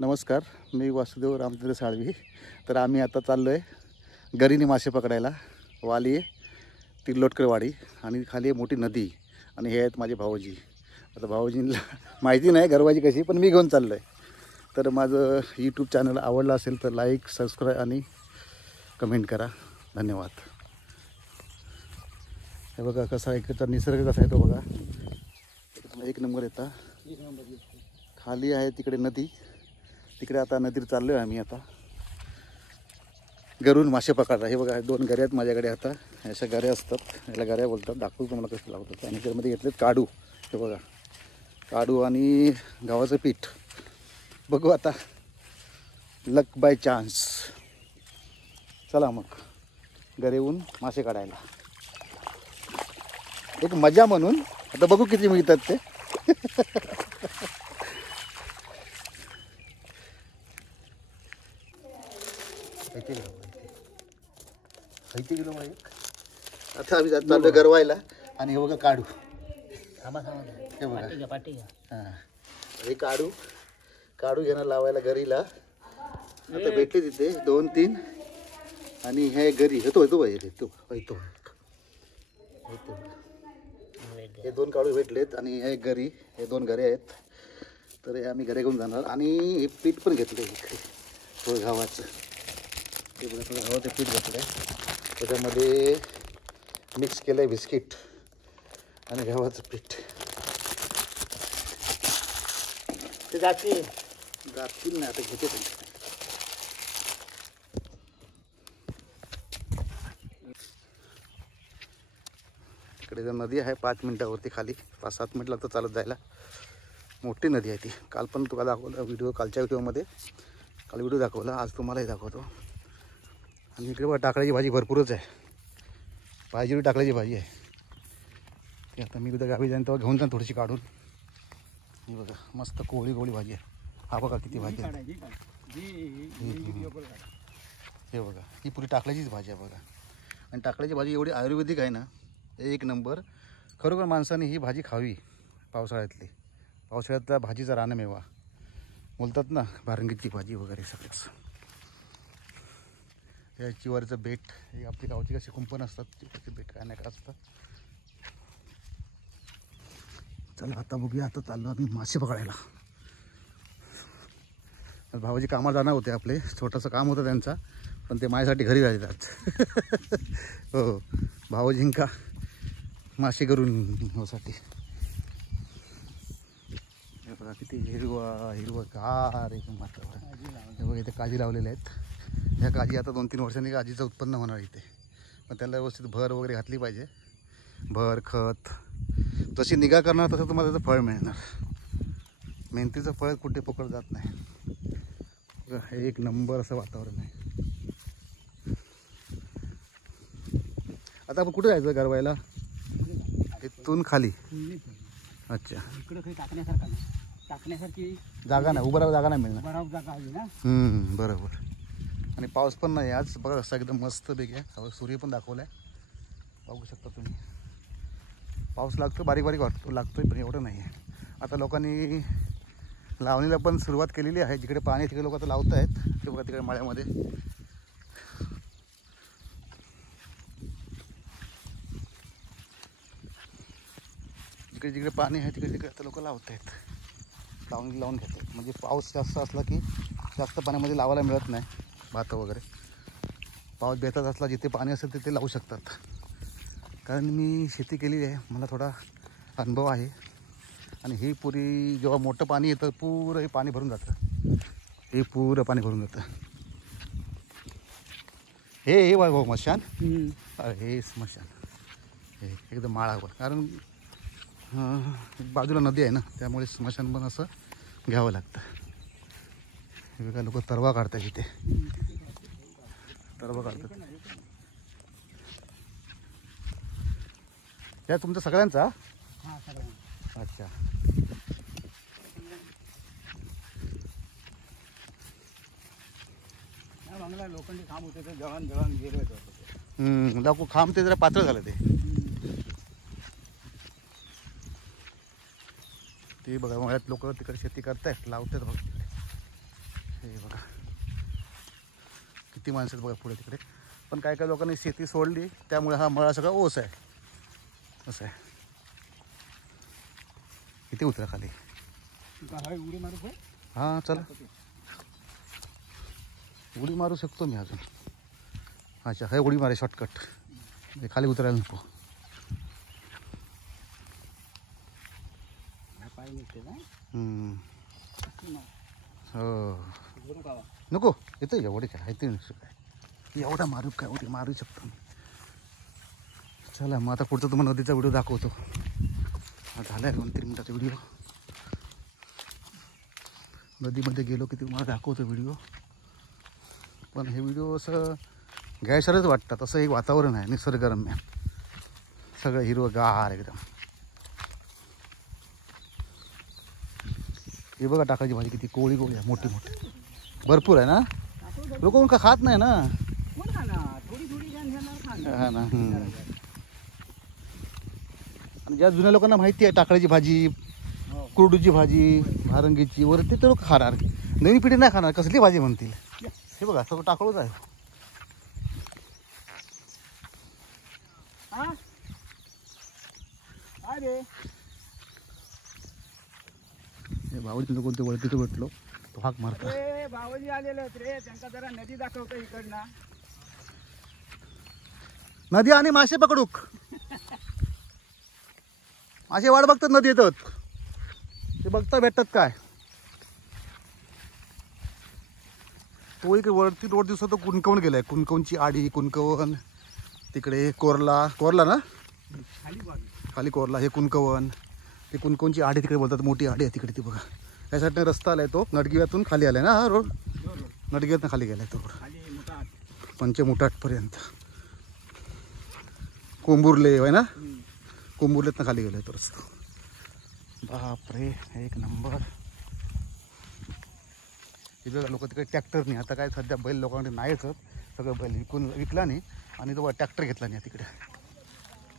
नमस्कार, मी वासुदेव रामचंद्र साळवी. तर आम्ही आता चाललो आहे गरीनी मासे पकडायला. वाली आहे तिर्लोटकरवाडी आणि खाली आहे मोठी नदी आणि हे आहेत माझे भाऊजी. आता भाऊजींना माहिती नाही गरवाची कशी, पण मी घेऊन चाललो आहे. तर माझं यूट्यूब चॅनल आवडलं असेल तर लाईक, सबस्क्राईब आणि कमेंट करा. धन्यवाद. हे बघा कसा इकडचा निसर्ग कसा आहे तो बघा, एक नंबर येता. खाली आहे तिकडे नदी, तिकडे आता नदीत चाललो आहे आम्ही. आता गरून मासे पकडा. हे बघा 2 गऱ्या आहेत माझ्याकडे. आता अशा गऱ्या असतात, याला गऱ्या बोलतात. दाखवतो तुम्हाला कसं लावतात. आणि त्यामध्ये घेतलेत काढू. हे बघा काढू आणि गव्हाचं पीठ. बघू आता लक बाय चान्स. चला मग गरेहून मासे काढायला, एक मजा म्हणून. आता बघू किती मिळतात ते. किलो एक. आता आम्ही चाललो गरवायला. आणि हे बघा काढू. हे बघा हां, हे काढू काढू घेणं लावायला गरीला. आता भेटले तिथे 2-3. आणि हे गरी येतो येतो. हे 2 काढू भेटलेत आणि हे गरी, हे 2 गरे आहेत. तर हे आम्ही घरे घेऊन जाणार. आणि हे पीठ पण घेतलं इकडे थोडं गव्हाचं. ते बघा थोडं गव्हाचं पीठ घेतलं आहे. त्याच्यामध्ये मिक्स केलं आहे बिस्किट आणि गव्हाचं पीठ. ते जातील नाही आता घेते. तिकडे जर नदी आहे 5 मिनटावरती, खाली 5-7 मिनिट लागतं चालत जायला. मोठी नदी आहे ती. काल पण तुला दाखवलं व्हिडिओ, कालच्या व्हिडिओमध्ये काल व्हिडिओ दाखवला, आज तुम्हालाही दाखवतो. आणि इकडे बघा टाकळ्याची भाजी भरपूरच आहे. पाहिजे टाकळ्याची भाजी आहे. ती आता मी उद्या गावी जाईन तेव्हा घेऊन जाईन थोडीशी काढून. ही बघा मस्त कोवळी भाजी आहे. हा बघा किती भाजी आहे. हे बघा ही पुरी टाकळ्याचीच भाजी आहे बघा. आणि टाकळ्याची भाजी एवढी आयुर्वेदिक आहे ना, एक नंबर. खरोखर माणसाने ही भाजी खावी. पावसाळ्यातली, पावसाळ्यातल्या भाजीचा रानमेवा बोलतात ना, भारंगीची भाजी वगैरे सगळंच. या चिवारीचं बेट, हे आपली गावची कशी कुंपण असतात, चिवारीचे बेट काय नाही का असतात. चला आता बघूया. आता चाललो आम्ही मासे पकडायला. भावाजी कामाला जाणार होते आपले, छोटंसं काम होतं त्यांचा, पण ते माझ्यासाठी घरी जातात. हो, भावजींका मासे करून होसाठी. हे बघा किती हिरवं गार एकदम वातावरण. हे बघा इथे काजी लावलेल्या आहेत. ह्या काजी आता 2-3 वर्षांनी काजीचं उत्पन्न होणार इथे. पण त्याला व्यवस्थित भर वगैरे घातली पाहिजे. भर, खत. जशी निगा करणार तसं तुम्हाला त्याचं फळ मिळणार. मेहनतीचं फळ कुठे पकड जात नाही. हे एक नंबर असं वातावरण आहे. आता आपण कुठे जायचं गरवायला? इथून खाली. अच्छा, इकडे टाकण्यासारखी जागा नाही, उभं राहावं जागा नाही मिळणार. जागा आहे ना. बरोबर. आणि पाऊस पण नाही आज. बघा असं एकदम मस्त पैकी आहे. सूर्य पण दाखवला आहे, बघू शकता तुम्ही. पाऊस लागतो, बारीक बारीक लागतोय, पण एवढं नाही आहे. आता लोकांनी लावणीला पण सुरुवात केलेली आहे. जिकडे पाणी तिकडे लोक आता लावत आहेत. ते बघा तिकडे मळ्यामध्ये. जिकडे जिकडे पाणी आहे तिकडे तिकडे आता लोक लावत आहेत. लावून घेत आहेत. म्हणजे पाऊस जास्त असला की जास्त पाण्यामध्ये लावायला मिळत नाही भात वगैरे. पाऊस बेतात असला जिथे पाणी असेल तिथे लावू शकतात. कारण मी शेती केलेली आहे, मला थोडा अनुभव आहे. आणि ही पुरी जेव्हा मोठं पाणी येतं पुरं हे पाणी भरून जातं. हे पुरं पाणी भरून जातं. हे बघ स्मशान. हे स्मशान हे एकदम माळावर. कारण बाजूला नदी आहे ना, त्यामुळे स्मशान पण असं घ्यावं लागतं. हे बघा लोक तरवा काढतात इथे. तरवा काढतात. या तुमचा सगळ्यांचा? अच्छा. लोखंडी खांब होते ते जळण गेले लाकू खांब ते जरा पातळ झालं ते बघा. मळ्यात लोक तिकडे शेती करतायत, लावतात बघा. किती माणसं आहेत बघा पुढे तिकडे. पण काही काही लोकांनी शेती सोडली त्यामुळे हा मळा सगळा ओस आहे. असं आहे. किती उतरा खाली. उडी मारू काय? हां चला उडी मारू शकतो मी अजून. अच्छा हे उडी मारे शॉर्टकट. खाली उतरायला नको. पाय निघते ना. हो नको येतो एवढे काय येते काय एवढा मारू काय उडी मारू शकतो मी. चला मग आता पुढचा तुम्हाला नदीचा व्हिडिओ दाखवतो. झाला आहे 2-3 मिनिटाचा व्हिडिओ. नदीमध्ये गेलो की तुम्हाला दाखवतो व्हिडिओ. पण हे व्हिडिओ असं घ्यायसारच वाटतात. असं एक वातावरण आहे निसर्गरम्य. सगळं हिरवंगार एकदम. हे बघा टाकायची भाजी किती कोळी कोळी आहे. मोठी मोठी भरपूर आहे ना. लोक का खात नाही ना. हा ना. आणि ज्या जुन्या लोकांना माहिती आहे टाकळ्याची भाजी, कुरडूची भाजी, भारंगीची वगैरे ते तर लोक खाणार. नवीन पिढी नाही खाणार. कसली भाजी म्हणतील. हे बघा सगळं टाकळच आहे. हे बावडी तुझं कोणते वळतीचं भेटलो तो हाक मारतो. बावली आलेले आहेत रे. त्यांना जरा नदी दाखवतो इकडनं. नदी आणि मासे पकडूक. मासे वाट बघतात नदी येतात. ते बघता भेटतात काय. तो एक वरती रोड दिसतो तो कुणकवण गेलाय. कुणकवणची आडी कुणकवण तिकडे कोरला ना खाली कोरला. हे कुणकवण ते कुणकवणची आडी तिकडे बोलतात. मोठी आडी आहे तिकडे ती बघा. त्या साईडने रस्ता आलाय तो नडगिव्यातून खाली आलाय ना. हा रोड नडगिव्यातून खाली गेलाय तो रोड पंचमुटाटपर्यंत. कोंबुर्ले आहे ना. कोंबुर्लेतनं खाली गेलाय तो रस्ता. बापरे एक नंबर. हे बघा लोक तिकडे ट्रॅक्टर नाही. आता काय सध्या बैल लोकांकडे नाहीच. सगळं बैल विकला नाही आणि तो ट्रॅक्टर घेतला नाही तिकडे.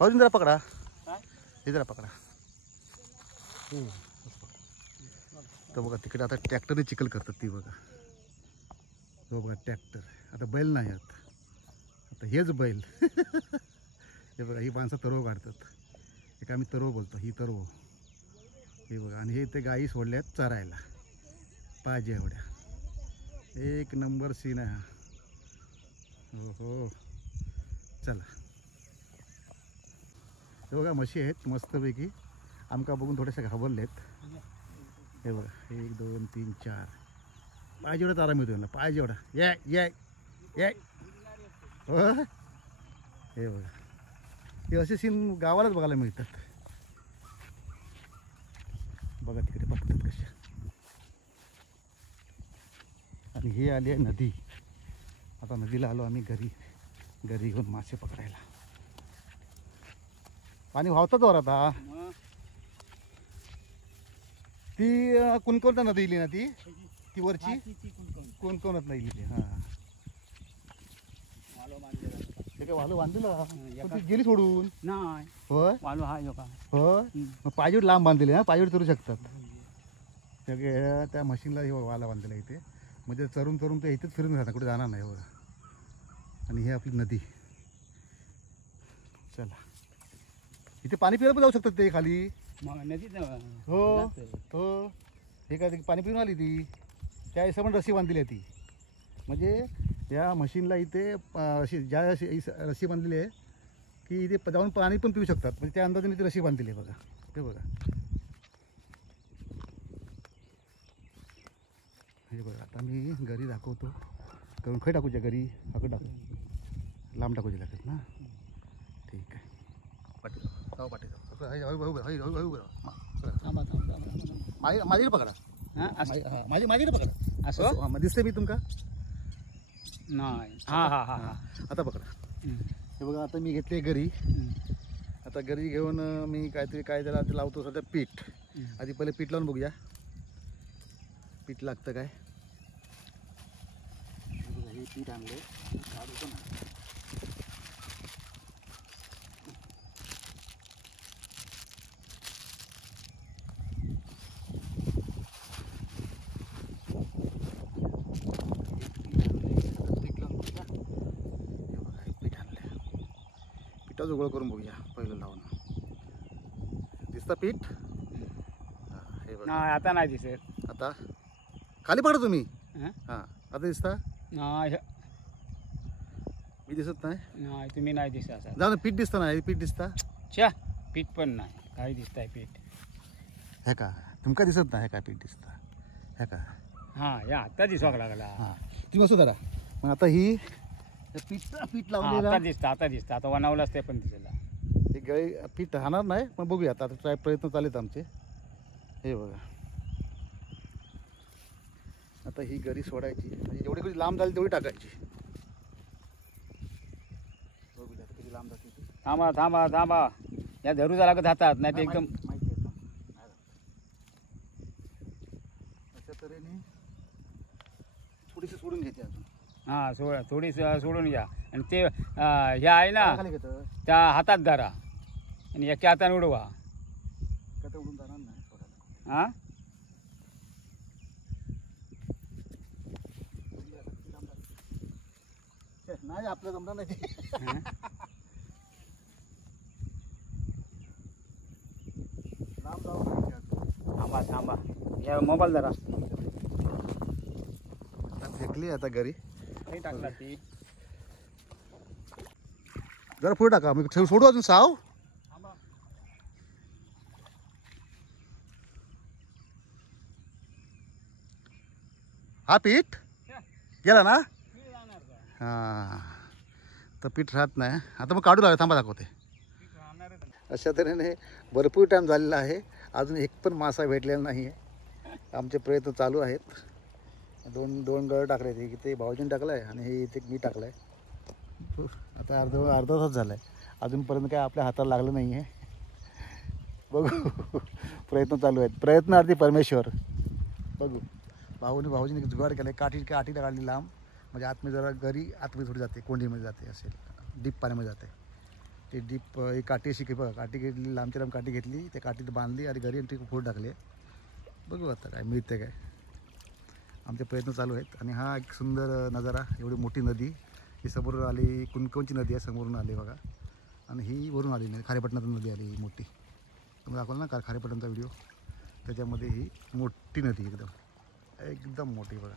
अजून जरा पकडा. हे जरा पकडा. तर बघा तिकडे आता ट्रॅक्टरने चिखल करतात ती बघा. हो बघा ट्रॅक्टर. आता बैल नाही आहेत. आता हेच बैल. हे बघा ही माणसं तरव काढतात. एक आम्ही तरव बोलतो. ही तरव. हे बघा आणि हे ते गाई सोडल्यात चरायला. पाहिजे एवढ्या. एक नंबर सीन आहे. हो हो चला. हे बघा म्हशी आहेत मस्तपैकी. आमका बघून थोडेसे घाबरलेत. हे बघा 1 2 3 4 पाहिजे एवढा चारा मिळतो यांना. पाहिजे एवढा. ये हो. हे बघा हे असे सीन गावालाच बघायला मिळतात. बघा तिकडे बघतात कशा. आणि हे आली आहे नदी. आता नदीला आलो आम्ही घरी घेऊन मासे पकडायला. पाणी वाहतं जोरात. हा ती कुणकवण नदी इली ना. ती वरची कुणकवणच नाही इली. हां ते काय वालू बांधलेलं. ती गेली सोडून नाही. होय वालू हा जो का. होय मग पायजोड लांब बांधलेले ना. पायजोड चरू शकतात. सगळे त्या मशीनला हे वाला बांधलेला इथे. म्हणजे चरून ते इथेच फिरून राहतात. कुठे जाणार नाही बघा. आणि हे आपली नदी. चला इथे पाणी पिऊन पण जाऊ शकतात ते खाली. नदीत हो हो हे काय पाणी पिऊन आली ती. त्या हिशोबाने रस्सी बांधलेली आहे ती. म्हणजे या मशीनला इथे अशी ज्या रस्सी बांधलेली आहे की इथे जाऊन पाणी पण पिऊ शकतात. म्हणजे त्या अंदाजाने ती रस्सी बांधलेली आहे बघा. ते बघा हे बघा. आता मी घरी दाखवतो. करून खै टाकूच्या घरी. आकडे टाकू लांब टाकूचे लागतात ना. ठीक आहे. पाठी जाऊ पाठी जाऊ. माझी पकडा. माझी पकडा. असं दिसते मी तुमका नाही. हां हां हां आता पकडा. हे बघा आता मी घेतले घरी. आता घरी घेऊन मी काहीतरी काय त्याला लावतो सध्या पीठ. आधी पहिले पीठ लावून बघूया. पीठ लागतं काय. हे पीठ आणले काढतो ना. पीठ लावून जुगळ करून बघूया पहिलं लावून. दिसतं पीठ? हा, हे बघा. नाही आता नाही दिसत. आता खाली पडा तुम्ही. हं? हां आता दिसता? नाही मी दिसत नाही. नाही तुम्ही नाही दिसत असा. जाऊ ना, पीठ दिसतं ना, हे पीठ दिसता? च्या पीठ पण नाही काही दिसत आहे पीठ. हे का तुमका दिसत नाही? हे काय पीठ दिसतं? हे का? हा या आता दिसवाक लागला. हां तुम्ही असं धरा. मग आता ही पीठ पीठ हा, लावलेलं आता दिसतं आता वनावलाच ते पण दिसला. हे गळी पीठ राहणार नाही पण बघूया आता. ट्राय प्रयत्न चालेत आमचे. हे बघा आता ही गरी सोडायची म्हणजे जेवढी कधी लांब झाली तेवढी टाकायची. बघूया आता किती लांब जाते ती. थांबा थांबा थांबा या धरूचा लागत हातात नाही ते एकदम. माहिती आहे अशा तऱ्हेने थोडीशी सोडून घेते अजून. हा थोडी सोडून घ्या आणि ते हे आहे ना खाली घेतं त्या हातात धरा आणि एका हाताने उडवा. का ते उडून जाणार नाही सोडायला. हा नाही आपलं जमणार नाही ते. हं? लांब जाऊ पाहिजे अजून. थांबा थांबा या मोबाईल धरा. आता फेकली आता घरी. काही टाकला ती. जरा पुढे टाका मी सोडू अजून साव. थांबा हा पीठ गेला ना. पीठ राहणार का? हां तर पीठ राहत नाही. आता मग काढू लागलं. थांबा दाखवते. पीठ राहणारच नाही. अशा तऱ्हेने भरपूर टाईम झालेला आहे. अजून एक पण मासा भेटलेला नाही आहे. आमचे प्रयत्न चालू आहेत. दोन गळ टाकले ते. ते भाऊजीने टाकलं आहे आणि हे इथे मी टाकलं आहे. आता अर्धा तास झाला आहे अजूनपर्यंत काय आपल्या हाताला लागलं नाही आहे. बघू प्रयत्न चालू आहेत. प्रयत्नार्थी परमेश्वर. बघू भाऊजीने जुगाड केलं आहे. काठी काढली लांब म्हणजे आतमध्ये जरा घरी आतमध्ये थोडी जाते कोंडीमध्ये जाते असेल डीप पाण्यामध्ये जाते. ते डीप एक काठी अशी बघा काठी घेतली लांबची लांब काठी घेतली त्या काठीत बांधली आणि घरी ती फोड टाकली. बघू आता काय मिळते काय. आमचे प्रयत्न चालू आहेत. आणि हा एक सुंदर नजारा. एवढी मोठी नदी ही समोरून आली. कुणकोणची नदी आहे समोरून आली बघा. आणि ही वरून आली नाही खारेपटणातून नदी आली ही मोठी. तुम्ही दाखवलं ना खारेपटणचा व्हिडिओ त्याच्यामध्ये ही मोठी नदी एकदम मोठी बघा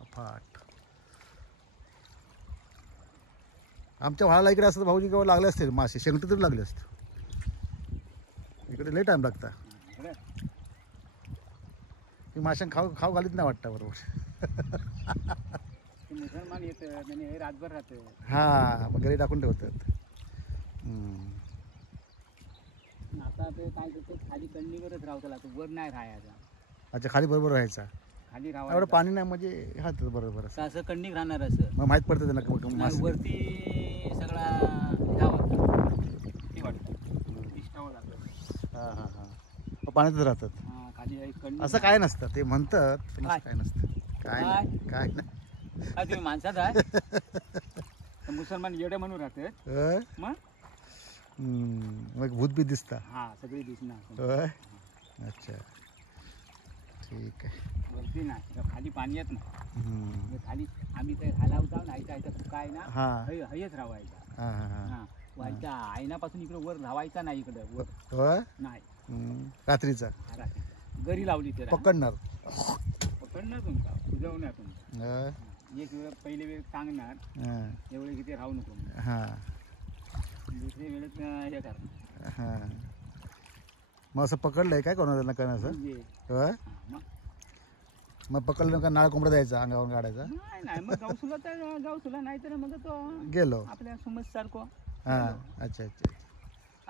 अफाट. आमच्या व्हाळाला इकडे असतं भाऊजी केव्हा लागले असते मासे शेंगटी तरी लागले असते. इकडे लई टाईम लागता. ती माशांना खाऊ घालीत नाही वाटतं बरोबर. मुसलमान येतं आणि हे रातभर राहतं. हां मग घरी टाकून ठेवतात. आता ते काय करतो खाली कंडीवरच राहतो लागतो वर नाही राहायचा. अच्छा खाली बरोबर राहायचा. खाली एवढं राहायचं पाणी नाही म्हणजे राहतात बरोबर असं. असं कंडीक राहणार असं. मग माहीत पडतं त्यांना नाही, मासे. वरती सगळा ह्या वाटतं ते वाटतं दिष्टावं लागतं. हां पाण्यातच राहतात. हा खाली एक कंडी. असं काय नसतं ते म्हणतात पण असं काय? काय नसतं. काय नाही काय नाही. काय तुम्ही माणसात आहे तर मुसलमान येडे म्हणून राहतात होय? मग. मग भूतबीत दिसता. हा सगळी दिसणार. होय अच्छा ठीक आहे. वरती नाही तर खाली पाणी येत नाही. हम्म. खाली आम्ही ते घालाव जाऊन आयता काय ना हां हयच राहायचा. हां हां हां हा व्हायचा आयनापासून इकडे वर राहायचा नाही इकडे वर होय नाही. रात्रीचा हा, रात्रीचा. गरी लावली तर पकडणार. पकडणार तुमचा उजवणार तुमचा. होय? एक वेळ पहिले वेळ सांगणार हां एवढे किती राहू नको म्हणून. हां दुसऱ्या वेळेत हे करणार हां मग असं पकडलंय काय कोणाला नका असं. म्हणजे होय हा, मग मग पकडलं का नाळ कोंबडा द्यायचा अंगावरून काढायचा. नाही मग गावसुला तर गावसुला नाही तर मग तो गेलो. आपल्या समज सारखं हां अच्छा अच्छा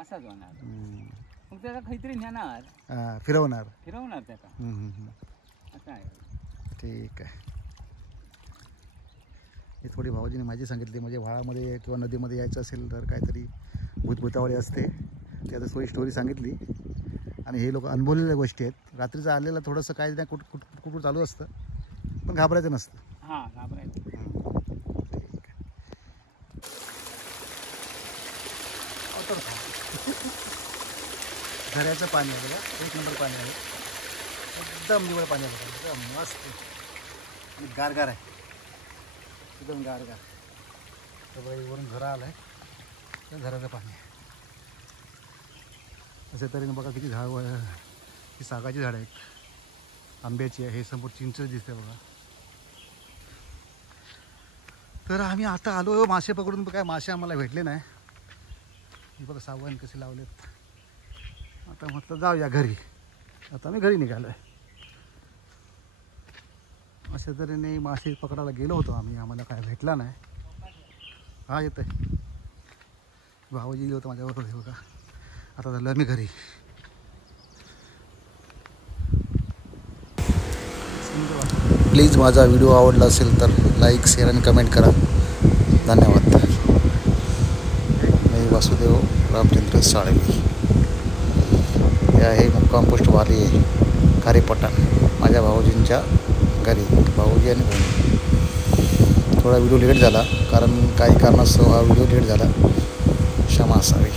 असाच होणार. हम्म. मग त्याला काहीतरी नेणार हां फिरवणार. फिरवणार त्याचा हम्म. असं आहे. ठीक आहे. ही थोडी भाऊजीने माझी सांगितली म्हणजे व्हाळामध्ये किंवा नदीमध्ये यायचं असेल तर काहीतरी भूतभूतावळी असते ती आता स्टोरी सांगितली. आणि हे लोक अनुभवलेल्या गोष्टी आहेत. रात्रीचं आलेलं थोडंसं काय नाही कुठं चालू असतं पण घाबरायचं नसतं. हा घाबरायचं. ठीक आहे. झऱ्याचं पाणी आहे बघा. 1 नंबर पाणी आहे. एकदम निवळ पाणी आहे बघा. एकदम मस्त आणि गारगार आहे एकदम गारगार. तर बघा वरून झरा आला आहे तर झऱ्याचं पाणी आहे. अशा तऱ्हेने बघा किती झाड ही सागाची झाडं आहेत, आंब्याची आहे, हे समोर चिंच दिसते बघा. तर आम्ही आता आलो मासे पकडून, काय मासे आम्हाला भेटले नाही. हे बघा सावण कसे लावलेत. आता म्हटलं जाऊया घरी. आता आम्ही घरी निघालो आहे. अशा तऱ्हेने मासे पकडायला गेलो होतो आम्ही, आम्हाला काय भेटला नाही. हा येत आहे भाऊजी गेलो होतो माझ्याबरोबर. हे बघा आता झालं मी घरी. प्लीज माझा व्हिडिओ आवडला असेल तर लाईक, शेअर आणि कमेंट करा. धन्यवाद. मी वासुदेव रामचंद्र साळवी. हे आहे मुक्काम पोस्ट वाली आहे खारेपठाण, माझ्या भाऊजींच्या घरी. भाऊजी आणि भाऊ. थोडा व्हिडिओ लेट झाला, कारण काही कारणास्तव हा व्हिडिओ लेट झाला, क्षमा असावी.